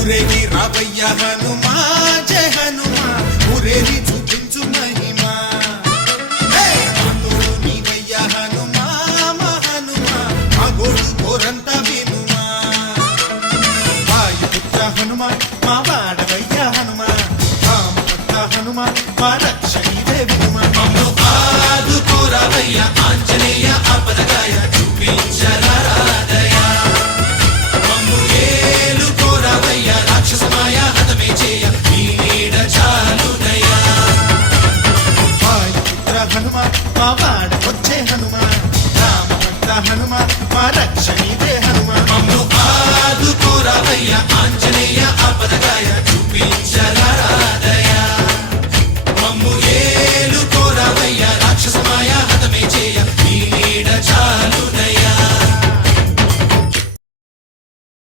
ఊరేగి రావయ్య హనుమా జయ హనుమా ఊరేగి చూపించు మహిమా తోడు నీవయ్య హనుమా మా హనుమా మా గోడు కోరంత వినుమా వాయుపుత్ర హనుమా మా వాడవయ్య హనుమా రామపుత్ర హనుమా మా రక్షణీవే వినుమా మమ్ము ఆదుకోరావయ్య ఆంజనేయ ఆపదగాయ చూపించరారా